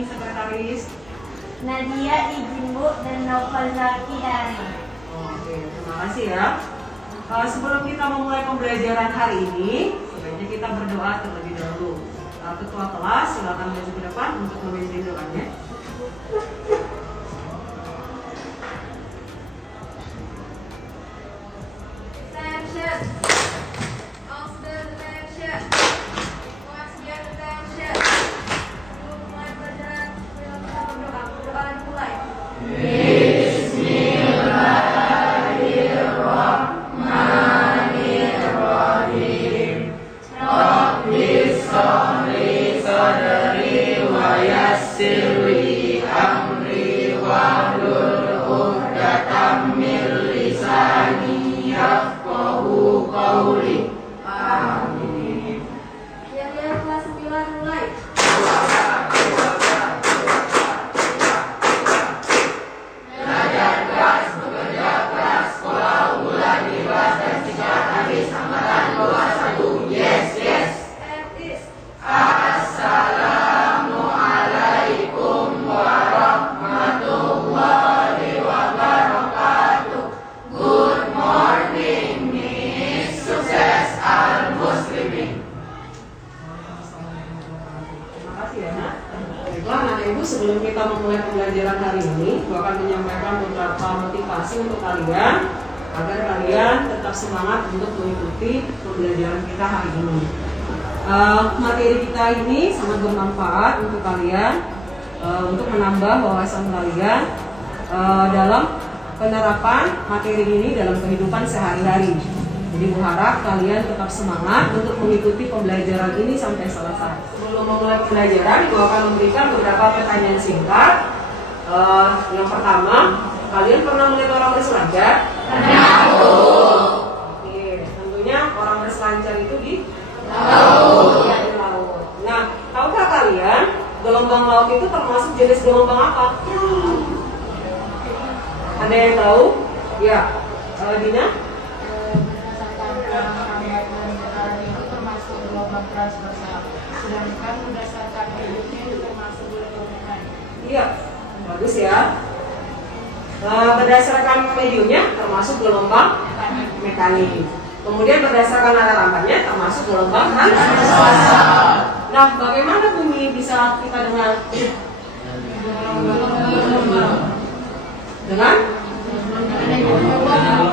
ini, sekretaris? Nadia izin Bu dan Novel Zaki dari. Oke, terima kasih ya. Sebelum kita memulai pembelajaran hari ini, sebaiknya kita berdoa terlebih dahulu. Ketua kelas, silakan maju ke depan untuk memimpin doanya. Sebelum kita memulai pembelajaran hari ini, Gue akan menyampaikan beberapa motivasi untuk kalian agar kalian tetap semangat untuk mengikuti pembelajaran kita hari ini. Materi kita ini sangat bermanfaat untuk kalian, untuk menambah wawasan kalian dalam penerapan materi ini dalam kehidupan sehari-hari. Jadi gue harap kalian tetap semangat untuk mengikuti pembelajaran ini sampai selesai. Sebelum memulai pembelajaran, gue akan memberikan beberapa pertanyaan singkat. Yang pertama, kalian pernah melihat orang berselancar? Tahu. Oke, tentunya orang berselancar itu di laut. Ya, di laut. Nah, tahukah kalian gelombang laut itu termasuk jenis gelombang apa? Ada yang tahu? Ya, Dina? Transversal, sedangkan berdasarkan mediumnya itu termasuk gelombang mekanik. Iya, bagus ya. Berdasarkan mediumnya termasuk gelombang mekanik. Kemudian berdasarkan arah rampannya termasuk gelombang transversal. Nah, bagaimana bunyi bisa kita dengar?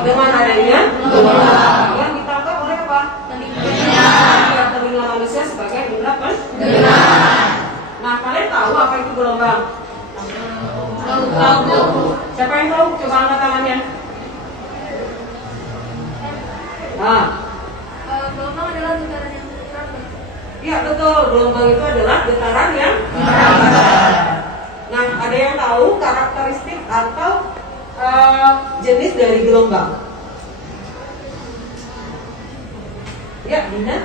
Dengan adanya yang ditangkap oleh apa? Telinga manusia sebagai indera pendengar. Nah, kalian tahu apa itu gelombang? Tahu. Siapa yang tahu? Coba angkat tangannya. Nah, Gelombang adalah getaran yang teratur. iya betul. Gelombang itu adalah getaran yang Nah, ada yang tahu karakteristik atau jenis dari gelombang? Ya, Dina.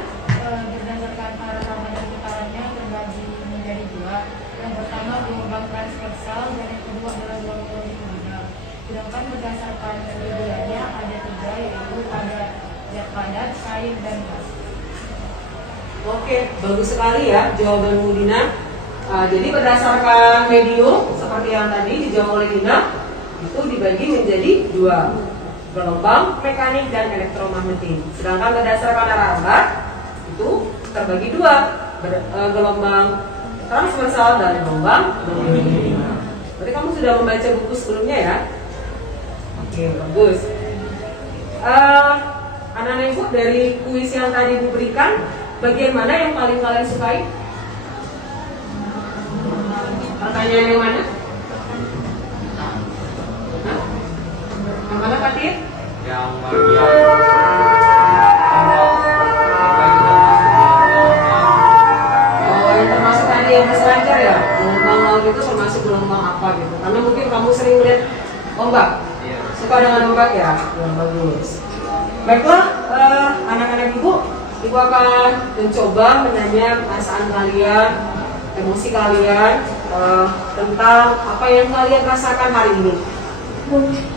Berdasarkan arah rampan dan getarannya terbagi menjadi dua. Yang pertama gelombang transversal dan yang kedua adalah gelombang longitudinal. Sedangkan berdasarkan mediumnya ada tiga, yaitu ada zat padat, cair, dan gas. Oke, bagus sekali ya jawabanmu, Dina. Jadi berdasarkan medium seperti yang tadi dijawab oleh Dina, itu dibagi menjadi dua, gelombang mekanik dan elektromagnetik. Sedangkan berdasarkan arah rampan itu terbagi dua, gelombang transversal dan gelombang longitudinal. Berarti kamu sudah membaca buku sebelumnya ya? Oke, bagus. Anak-anak ibu, dari kuis yang tadi diberikan, bagian mana yang paling kalian sukai? Pertanyaan yang mana? Yang mana, Fatir? Yang bagian yang termasuk tadi yang berselancar ya? Gelombang laut itu termasuk gelombang apa gitu? Karena mungkin kamu sering lihat ombak. Suka dengan ombak ya? Yang bagus. Baiklah, anak-anak ibu akan mencoba menanya perasaan kalian, emosi kalian tentang apa yang kalian rasakan hari ini.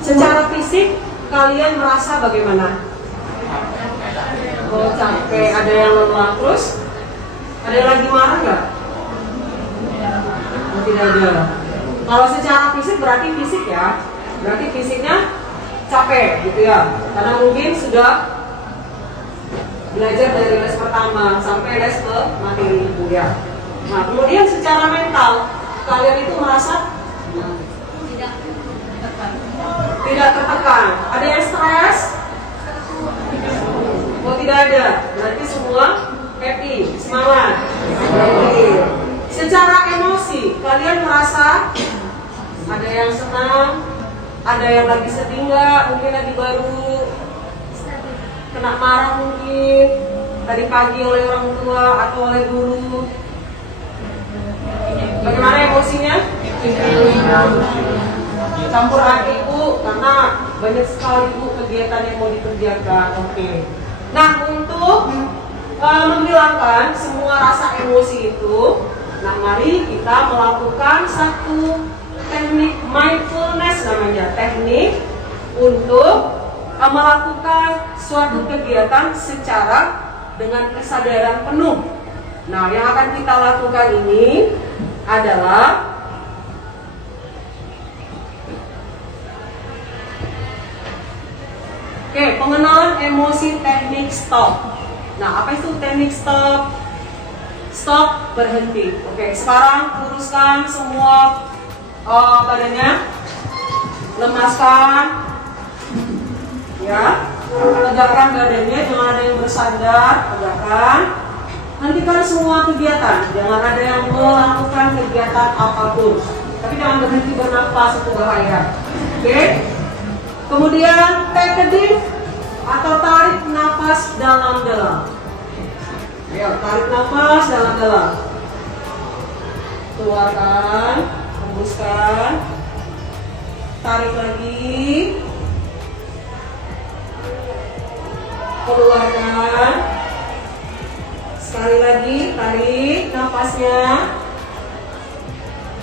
Secara fisik kalian merasa bagaimana? Oh, capek, ada yang lelah, terus ada yang lagi marah nggak? tidak ada. Kalau secara fisik berarti fisik ya, berarti fisiknya capek gitu ya, karena mungkin sudah belajar dari les pertama sampai les ke materi ibu ya. Nah kemudian secara mental kalian itu merasa tidak tertekan. Ada yang stres? Oh tidak ada. Berarti semua happy, semangat. Happy. Secara emosi kalian merasa ada yang senang, ada yang lagi sedih nggak? Mungkin lagi baru kena marah mungkin tadi pagi oleh orang tua atau oleh guru. Bagaimana emosinya? Campur aduk ibu, karena banyak sekali ibu kegiatan yang mau dikerjakan. Oke. Nah untuk menghilangkan semua rasa emosi itu, nah mari kita melakukan satu teknik mindfulness namanya, teknik untuk melakukan suatu kegiatan secara dengan kesadaran penuh. Nah yang akan kita lakukan ini adalah pengenalan emosi teknik stop. Nah, apa itu teknik stop? Stop, berhenti. Oke, sekarang luruskan semua badannya. Lemaskan. Ya. Tegakkan badannya, jangan ada yang bersandar, tegakkan. Hentikan semua kegiatan, jangan ada yang melakukan kegiatan apapun. Tapi jangan berhenti bernafas, itu bahaya. Oke? Kemudian take a deep atau tarik nafas dalam-dalam. Ayo, tarik nafas dalam-dalam. Keluarkan, hembuskan. Tarik lagi. Keluarkan. Sekali lagi, tarik nafasnya.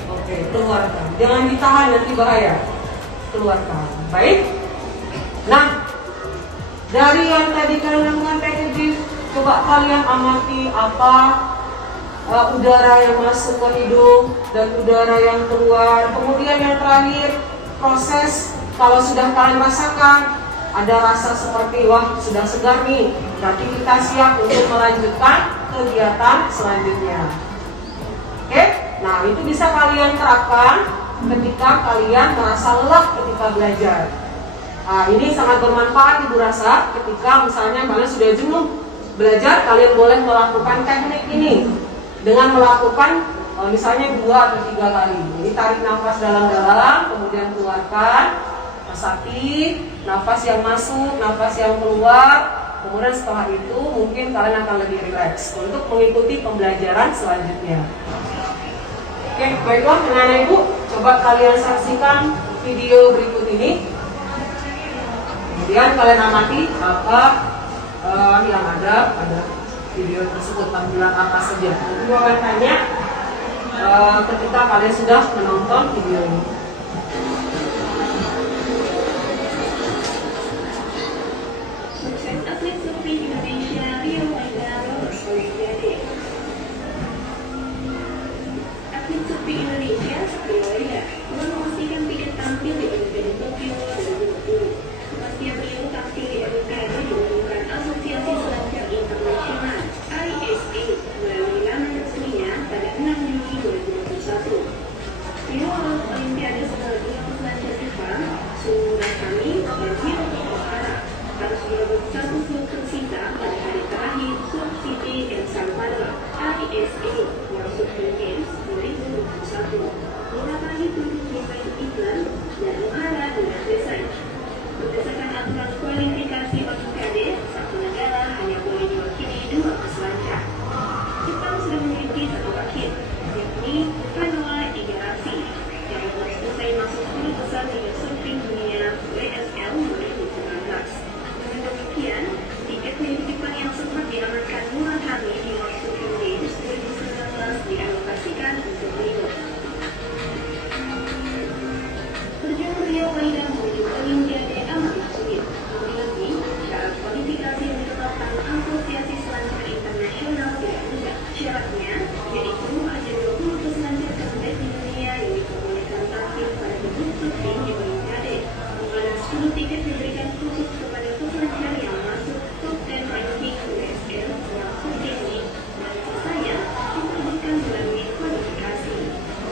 Oke, keluarkan. Jangan ditahan, nanti bahaya. Keluarkan. Baik. Nah, dari yang tadi kalian lakukan teknik, coba kalian amati apa udara yang masuk ke hidung dan udara yang keluar. Kemudian yang terakhir, proses kalau sudah kalian rasakan ada rasa seperti wah sudah segar nih, berarti kita siap untuk melanjutkan kegiatan selanjutnya. Oke, nah itu bisa kalian terapkan ketika kalian merasa lelah ketika belajar. Nah, ini sangat bermanfaat ibu rasa ketika misalnya kalian sudah jenuh belajar, kalian boleh melakukan teknik ini dengan melakukan misalnya 2 atau 3 kali. Jadi tarik nafas dalam-dalam, kemudian keluarkan, resapi, nafas yang masuk, nafas yang keluar. Kemudian setelah itu mungkin kalian akan lebih rileks untuk mengikuti pembelajaran selanjutnya. Oke, baiklah anak-anak ibu, coba kalian saksikan video berikut ini. Kemudian kalian amati apa yang ada pada video tersebut, tampilan apa saja. Nanti gue akan tanya ketika kalian sudah menonton video ini. Sukses atlet surfing Indonesia Rio Waidaro Olimpiade. Atlet surfing Indonesia Rio Waidaro telah memastikan tiket tampil di Olimpiade Tokyo 2020. Kepastian Rio tampil di Olimpiade diumumkan Asosiasi Selancar Internasional (ISA) melalui laman resminya pada 6 Juni 2021. Rio lolos Olimpiade setelah 2 peselancar Jepang, Sunu Murakami dan Hiroto Ohara harus merebut 1 slot tersisa pada hari terakhir Surf City El Salvador (ISA) World Surfing Games 2021. Murakami duduk di main England dan Ohara dengan desain. Berdasarkan aturan kualifikasi Olimpiade, satu negara hanya boleh diwakili 2 peselancar. Jepang sudah memiliki 1 wakil, yakni Kanoa Igarashi, yang telah selesai masuk 10 besar Liga Surfing Dunia WSL 2019. Dengan demikian, tiket milik Jepang yang sempat diamankan Murakami di World Surfing Games 2019 dialokasikan untuk Rio. Terjun Rio Waidaro menuju Olimpiade amatlah sulit. Lagi-lagi, syarat kualifikasi yang ditetapkan Asosiasi Selancar Internasional tidak mudah. Syaratnya yaitu ada 20 peselancar terbaik di dunia tiket diberikan khusus kepada peselancar yang masuk top 10 ranking USL langsung tinggi, dan sisanya disajikan melalui kualifikasi.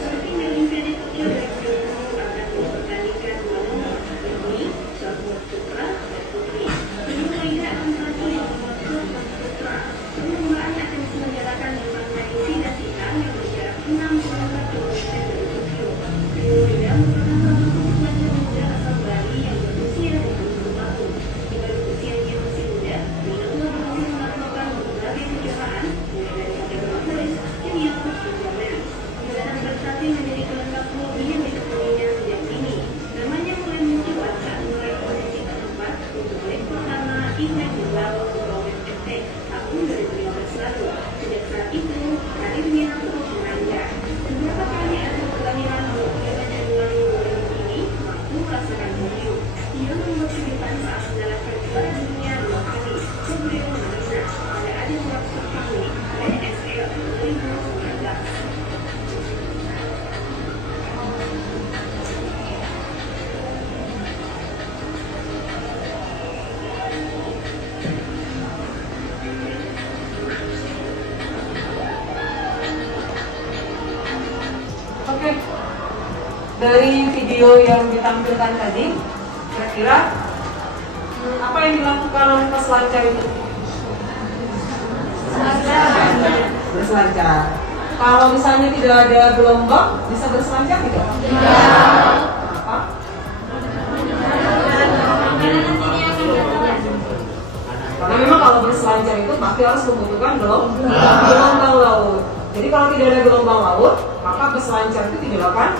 Seperti di Olimpiade Tokyo 2020 akan dipertandingkan dua nomor, yakni shotput putra dan putri. Sebelum lainnya akan satu yang nomor shotput putra. Perlombaan akan diselenggarakan di Pantai Shida yang berjarak 64 km dari Tokyo. Rio merupakan salah satu pelajar muda asal Bali yang berusia 20 tahun. Di balik usianya masih muda, Rio telah berhasil menaklukkan berbagai kejuaraan, mulai dari kategori series, junior, hingga men. Kegiatan prestasi menjadi pelengkap hobi yang ditekuninya sejak dini. Namanya mulai mencuat saat meraih posisi keempat untuk leg pertama event Global Women Attack tahun 2015 lalu. Sejak saat itu, karirnya terus menanjak. Beberapa kali atlet kelahiran 25 Januari 2000 ini mampu merasakan podium. Ia membuat kejutan saat mengalahkan juara dunia 2 kali, Gabriel Medina, pada ajang World Super League WSL 2019. Oke, dari video yang ditampilkan tadi, kira-kira apa yang dilakukan oleh peselancar itu? Berselancar. Kalau misalnya tidak ada gelombang, bisa berselancar tidak? Tidak. Apa? Karena memang kalau berselancar itu pasti harus membutuhkan gelombang laut. Jadi kalau tidak ada gelombang laut, maka berselancar itu tidak akan.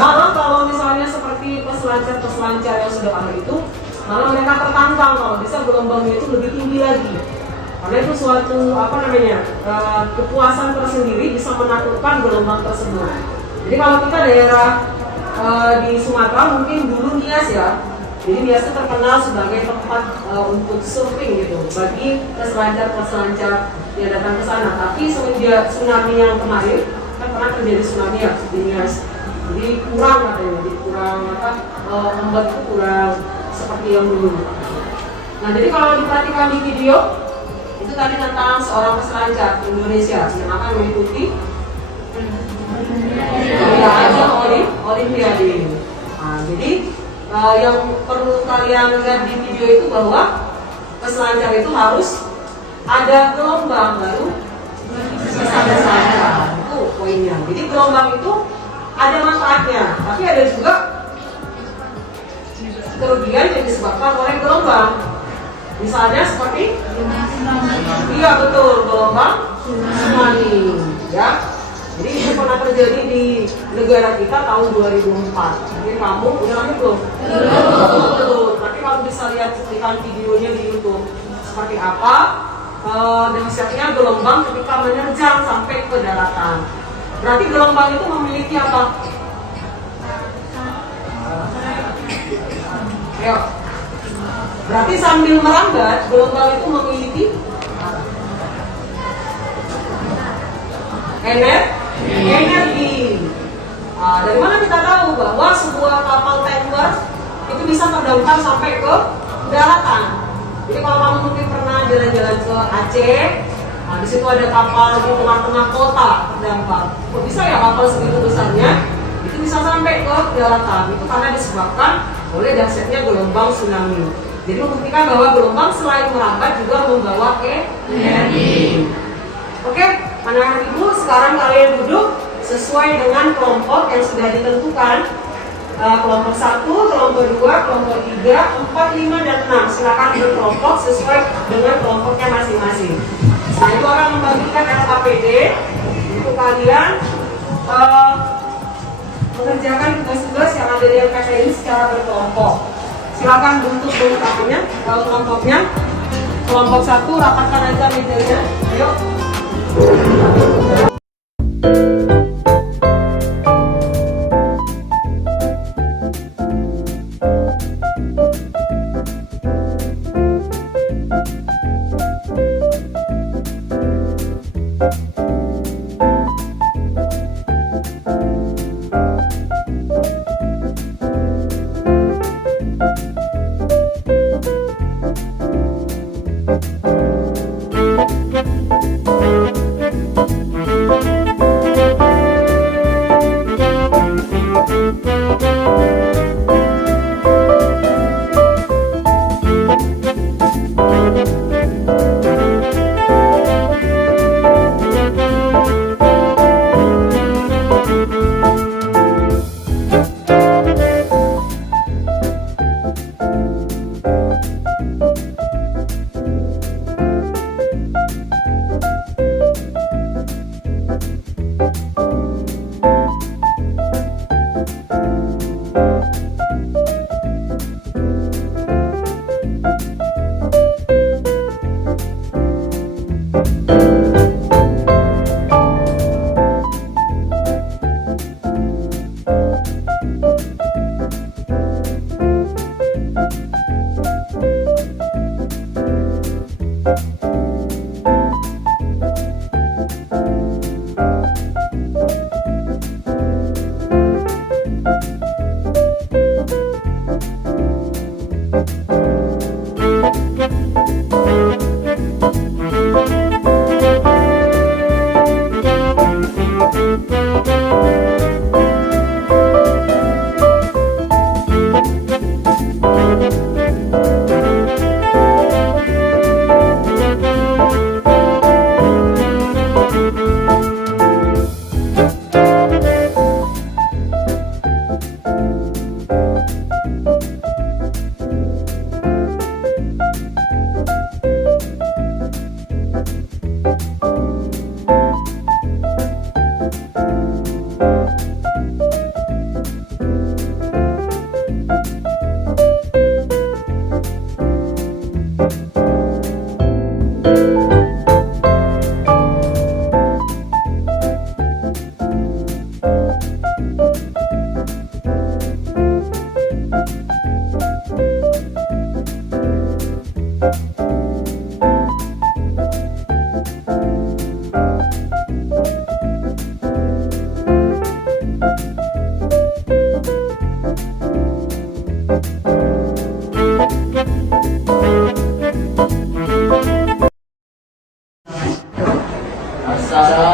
Malah kalau misalnya seperti peselancar yang sudah ada itu, malah mereka tertantang kalau bisa gelombangnya itu lebih tinggi lagi. Karena itu suatu kepuasan tersendiri bisa menaklukkan gelombang tersebut. Jadi kalau kita daerah di Sumatera mungkin dulu Nias ya. Jadi Nias itu terkenal sebagai tempat untuk surfing gitu bagi peselancar yang datang ke sana. Tapi semenjak tsunami yang kemarin kan pernah terjadi tsunami ya di Nias. Jadi kurang katanya, ombak itu kurang seperti yang dulu. Nah jadi kalau diperhatikan di video itu tadi tentang seorang peselancar Indonesia yang akan mengikuti Olimpiade. Nah, jadi yang perlu kalian lihat di video itu bahwa peselancar itu harus ada gelombang baru bisa berselancar. Itu poinnya. Jadi gelombang itu ada manfaatnya, tapi ada juga kerugian yang disebabkan oleh gelombang. Misalnya seperti iya betul, gelombang tsunami ya. Jadi itu pernah terjadi di negara kita tahun 2004. Jadi kamu udah lahir belum? Betul. Tapi kamu bisa lihat cuplikan videonya di YouTube seperti apa dahsyatnya gelombang ketika menerjang sampai ke daratan. Berarti gelombang itu memiliki apa? Ayo. Berarti sambil merambat, gelombang itu memiliki energi. Nah, dari mana kita tahu bahwa sebuah kapal tanker itu bisa terdampar sampai ke daratan? Jadi kalau kamu mungkin pernah jalan-jalan ke Aceh, nah, di situ ada kapal di tengah-tengah kota terdampar. Kok bisa ya kapal segitu besarnya itu bisa sampai ke daratan? Itu karena disebabkan oleh dahsyatnya gelombang tsunami. Jadi membuktikan bahwa gelombang selain merambat juga membawa energi. Oke, anak-anak ibu, sekarang kalian duduk sesuai dengan kelompok yang sudah ditentukan. Kelompok 1, kelompok 2, kelompok 3, 4, 5, dan 6. Silakan berkelompok sesuai dengan kelompoknya masing-masing. Nah, itu akan membagikan LKPD untuk kalian mengerjakan tugas-tugas yang ada di LKPD ini secara berkelompok. Silakan bentuk kelengkapannya, kelompoknya. Kelompok 1, rapatkan aja mejanya. Ayo.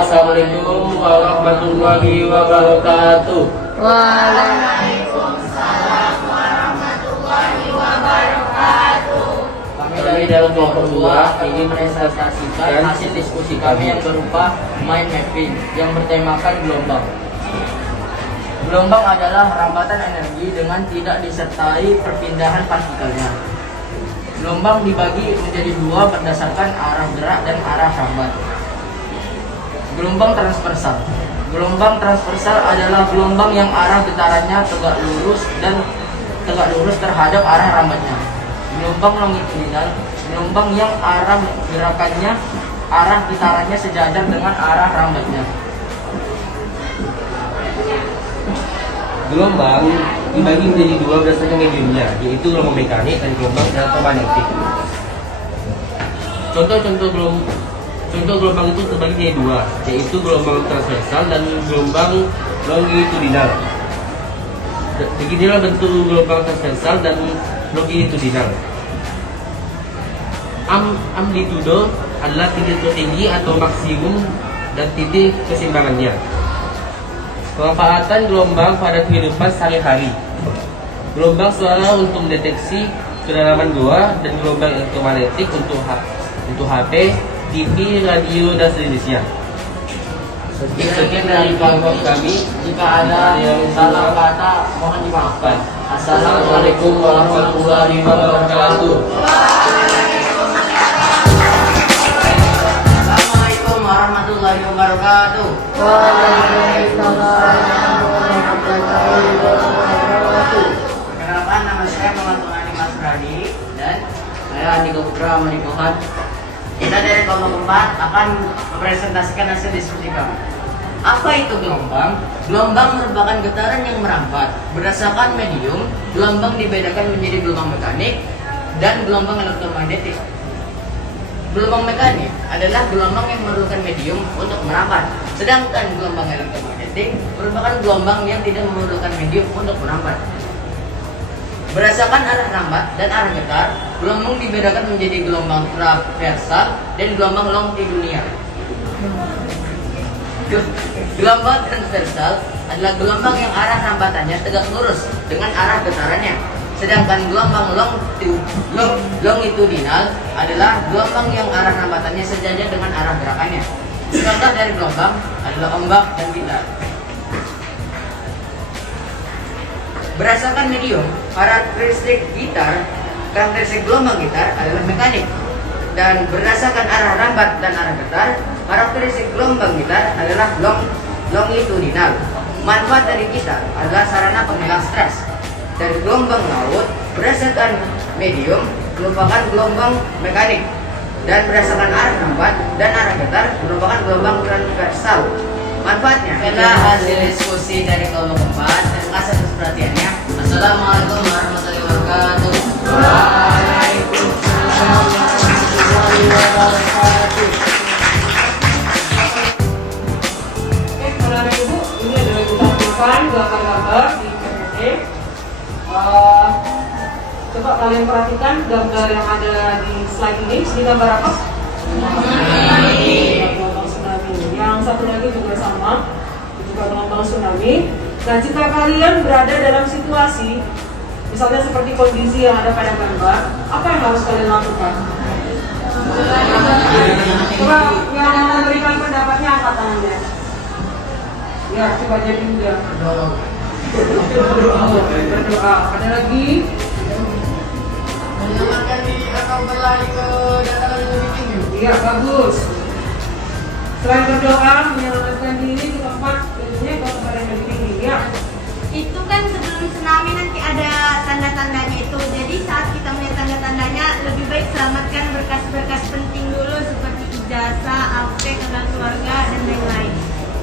Assalamualaikum warahmatullahi wabarakatuh. Kami dalam kelompok 2 ingin presentasikan hasil diskusi kami yang berupa mind mapping yang bertemakan gelombang. Gelombang adalah rambatan energi dengan tidak disertai perpindahan partikelnya. Gelombang dibagi menjadi dua berdasarkan arah gerak dan arah rambat. Gelombang transversal. Gelombang transversal adalah gelombang yang arah getarannya tegak lurus terhadap arah rambatnya. Gelombang longitudinal, gelombang yang arah getarannya sejajar dengan arah rambatnya. Gelombang dibagi menjadi dua berdasarkan mediumnya, yaitu gelombang mekanik dan gelombang elektromagnetik. Contoh gelombang itu terbagi menjadi dua, yaitu gelombang transversal dan gelombang longitudinal. Beginilah bentuk gelombang transversal dan longitudinal. Amplitudo adalah titik tertinggi atau maksimum dan titik keseimbangannya. Pemanfaatan gelombang pada kehidupan sehari-hari. Gelombang suara untuk mendeteksi kedalaman goa dan gelombang elektromagnetik untuk HP, TV, radio, dan sejenisnya. Sekian dari kelompok kami. Jika ada salah kata, mohon dimaafkan. Assalamualaikum warahmatullahi wabarakatuh. Assalamualaikum warahmatullahi wabarakatuh. Perkenalkan, nama saya Muhammad Tungani Mas Radi dan saya Andika Putra Manikohan. Kita dari kelompok 4 akan mempresentasikan hasil diskusi kami. Apa itu gelombang? Gelombang merupakan getaran yang merambat. Berdasarkan medium, gelombang dibedakan menjadi gelombang mekanik dan gelombang elektromagnetik. Gelombang mekanik adalah gelombang yang memerlukan medium untuk merambat. Sedangkan gelombang elektromagnetik merupakan gelombang yang tidak memerlukan medium untuk merambat. Berdasarkan arah rambat dan arah getar, gelombang dibedakan menjadi gelombang transversal dan gelombang longitudinal. Gelombang transversal adalah gelombang yang arah rambatannya tegak lurus dengan arah getarannya. Sedangkan gelombang longitudinal adalah gelombang yang arah rambatannya sejajar dengan arah gerakannya. Contoh dari gelombang adalah ombak dan gitar. Berdasarkan medium, karakteristik gelombang gitar adalah mekanik. Dan berdasarkan arah rambat dan arah getar, karakteristik gelombang gitar adalah longitudinal. Manfaat dari gitar adalah sarana penghilang stres. dan gelombang laut berdasarkan medium merupakan gelombang mekanik, dan berdasarkan arah hambat dan arah getar merupakan gelombang transversal. Manfaatnya adalah hasil diskusi dari kelompok 4. Terima kasih atas perhatiannya. Assalamualaikum warahmatullahi wabarakatuh. Waalaikumsalam warahmatullahi wabarakatuh. Oke, saudara ibu, ini adalah kita tampilkan gambar-gambar di PPT. Coba kalian perhatikan gambar yang ada di slide ini. Ini gambar apa? Gelombang tsunami. Yang satu lagi juga sama, juga gelombang tsunami. Nah, jika kalian berada dalam situasi misalnya seperti kondisi yang ada pada gambar, apa yang harus kalian lakukan? Coba yang mau memberikan pendapatnya angkat tangannya. Ya, coba jadi mudah. Berdoa. Ada lagi? Menyelamatkan diri atau berlari ke dataran yang lebih tinggi. Iya, bagus. Selain berdoa, menyelamatkan diri ke tempat tentunya ke tempat yang lebih tinggi. Ya. Itu kan sebelum tsunami nanti ada tanda-tandanya itu. Jadi saat kita melihat tanda-tandanya, lebih baik selamatkan berkas-berkas penting dulu seperti ijazah, akte, kenal keluarga, dan lain-lain.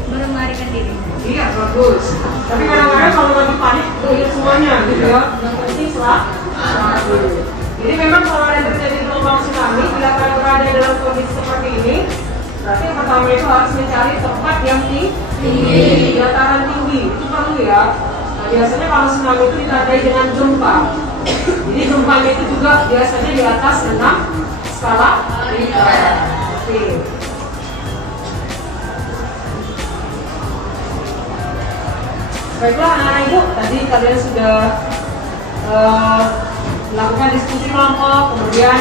Baru melarikan diri. Iya, bagus. Tapi kadang-kadang kalau lagi panik, lihat semuanya gitu ya. Yang penting selamat. Jadi memang kalau ada terjadi gelombang tsunami, bila kalian berada dalam kondisi seperti ini, berarti yang pertama itu harus mencari tempat yang tinggi, dataran tinggi. Itu perlu ya. Nah, biasanya kalau tsunami itu ditandai dengan gempa. Jadi gempanya itu juga biasanya di atas 6 skala Richter. Oke. Baiklah anak-anak ibu, tadi kalian sudah melakukan diskusi kelompok, kemudian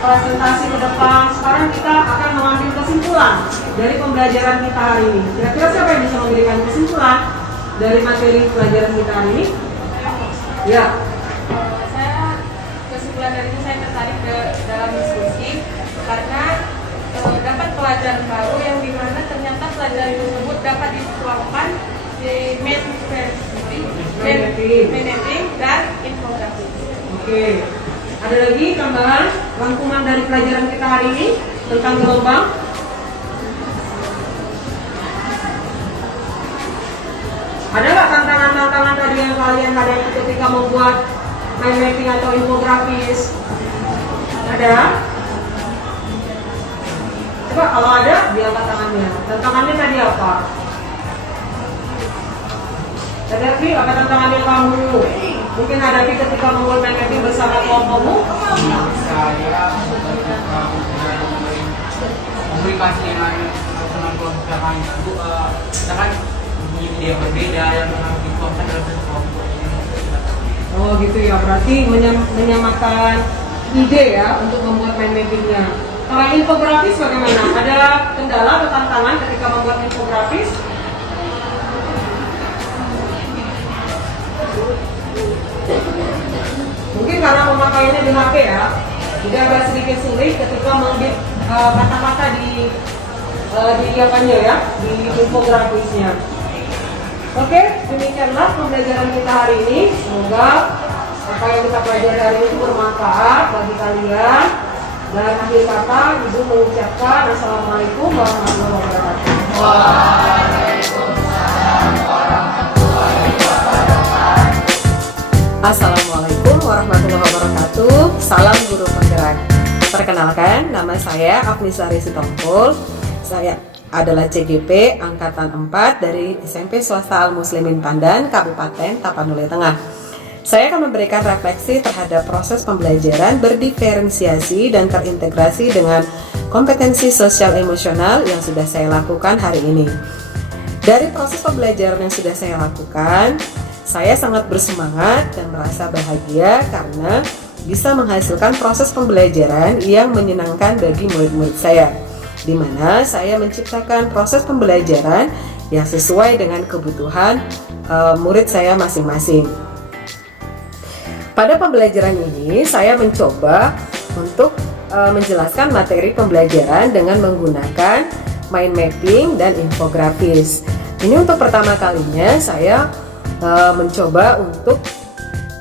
presentasi ke depan. Sekarang kita akan mengambil kesimpulan dari pembelajaran kita hari ini. Kira-kira siapa yang bisa memberikan kesimpulan dari materi pelajaran kita hari ini? Ya. Saya kesimpulan dari itu saya tertarik ke dalam diskusi karena dapat pelajaran baru yang dimana ternyata pelajaran tersebut dapat dituangkan di mapping dan infografis. Oke. Ada lagi tambahan rangkuman dari pelajaran kita hari ini tentang gelombang? Ada nggak tantangan-tantangan tadi yang kalian hadapi ketika membuat mind mapping atau infografis? Ada? Coba kalau ada, diangkat tangannya. Tantangannya tadi apa? Tadi apa tantangannya kamu mungkin hadapi ketika membuat mind mapping bersama kelompokmu? Saya komunikasi dengan kelompok yang lain. Kita kan punya ide yang berbeda yang harus dituangkan dalam satu kelompok. Oh gitu ya, berarti menyamakan ide ya untuk membuat mind mappingnya. Kalau infografis bagaimana? Ada kendala atau tantangan ketika membuat infografis? Mungkin karena pemakaiannya di HP ya, jadi agak sedikit sulit ketika mengedit kata-kata di apanya ya, di infografisnya. Oke, demikianlah pembelajaran kita hari ini. Semoga apa yang kita pelajari hari ini bermanfaat bagi kalian. Dan akhir kata, Ibu mengucapkan Assalamualaikum warahmatullahi wabarakatuh. Assalamualaikum warahmatullahi wabarakatuh. Salam guru penggerak. Perkenalkan, nama saya Afnisari Sitompul. Saya adalah CGP Angkatan 4 dari SMP Swasta Al-Muslimin Pandan, Kabupaten Tapanuli Tengah. Saya akan memberikan refleksi terhadap proses pembelajaran berdiferensiasi dan terintegrasi dengan kompetensi sosial emosional yang sudah saya lakukan hari ini. Dari proses pembelajaran yang sudah saya lakukan, saya sangat bersemangat dan merasa bahagia karena bisa menghasilkan proses pembelajaran yang menyenangkan bagi murid-murid saya, di mana saya menciptakan proses pembelajaran yang sesuai dengan kebutuhan murid saya masing-masing. Pada pembelajaran ini, saya mencoba untuk menjelaskan materi pembelajaran dengan menggunakan mind mapping dan infografis. Ini untuk pertama kalinya saya mencoba untuk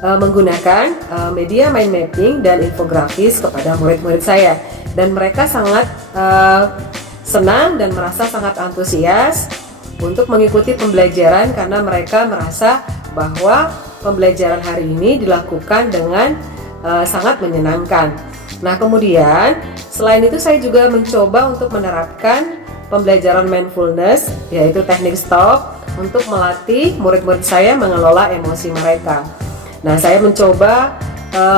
menggunakan media mind mapping dan infografis kepada murid-murid saya, dan mereka sangat senang dan merasa sangat antusias untuk mengikuti pembelajaran karena mereka merasa bahwa pembelajaran hari ini dilakukan dengan sangat menyenangkan. Nah, kemudian selain itu saya juga mencoba untuk menerapkan pembelajaran mindfulness, yaitu teknik stop, untuk melatih murid-murid saya mengelola emosi mereka. Nah, saya mencoba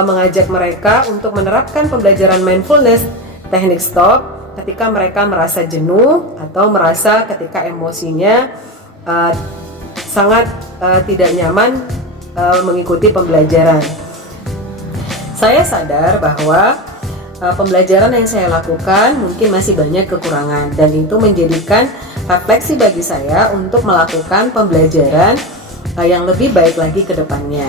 mengajak mereka untuk menerapkan pembelajaran mindfulness, teknik stop, ketika mereka merasa jenuh atau merasa ketika emosinya sangat tidak nyaman mengikuti pembelajaran. Saya sadar bahwa pembelajaran yang saya lakukan mungkin masih banyak kekurangan, dan itu menjadikan refleksi bagi saya untuk melakukan pembelajaran yang lebih baik lagi ke depannya.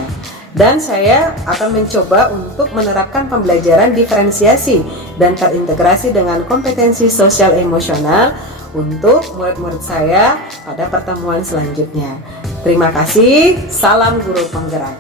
Dan saya akan mencoba untuk menerapkan pembelajaran diferensiasi dan terintegrasi dengan kompetensi sosial emosional untuk murid-murid saya pada pertemuan selanjutnya. Terima kasih, salam guru penggerak.